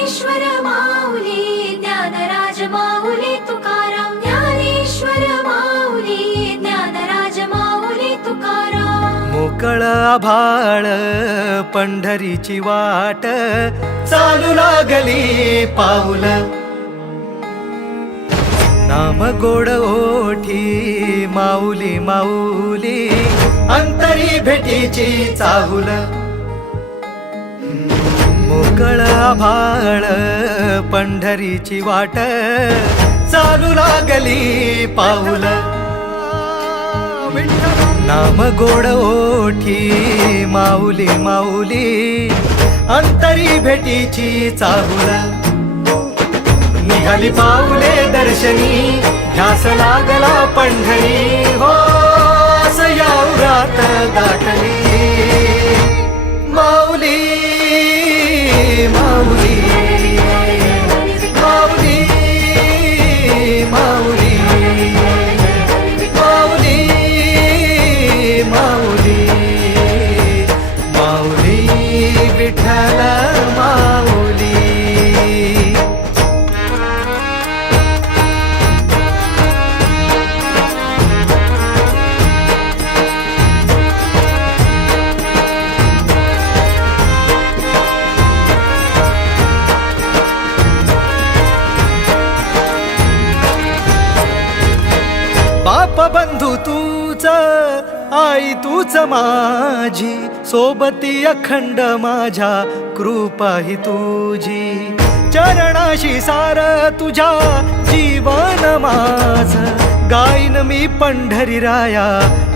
ज्ञानेश्वर माऊली ज्ञानराज माऊली तुकाराम ज्ञानेश्वर माऊली ज्ञानराज माऊली तुकाराम मोकळ आभाळ पंढरीची वाट चालू लागली पाऊल नाम गोड ओठी माऊली माऊली अंतरी भेटीची चाहुल मोकळ आभाळ पंढरीची वाट चालू लागली पाऊल नाम गोड ओठी माऊली माऊली अंतरी भेटीची चाहुल निघाली पाऊले दर्शनी ध्यास लागला पंढरी हो सयावरात दाटली माऊली माऊली माऊली माऊली माऊली माऊली माऊली विठ्ठल माऊली बाप बंधू तूच आई तूच माझी सोबती अखंड माझ्या कृपा ही तुझी चरणाशी सार तुझ्या जीवन माझ गाईन मी पंढरी राया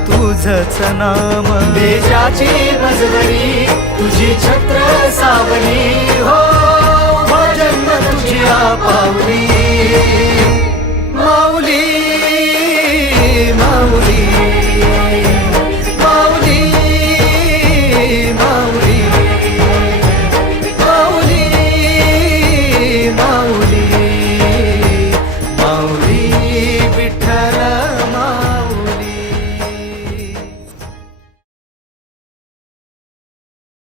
तुझच नाम देशाची मजवरी तुझी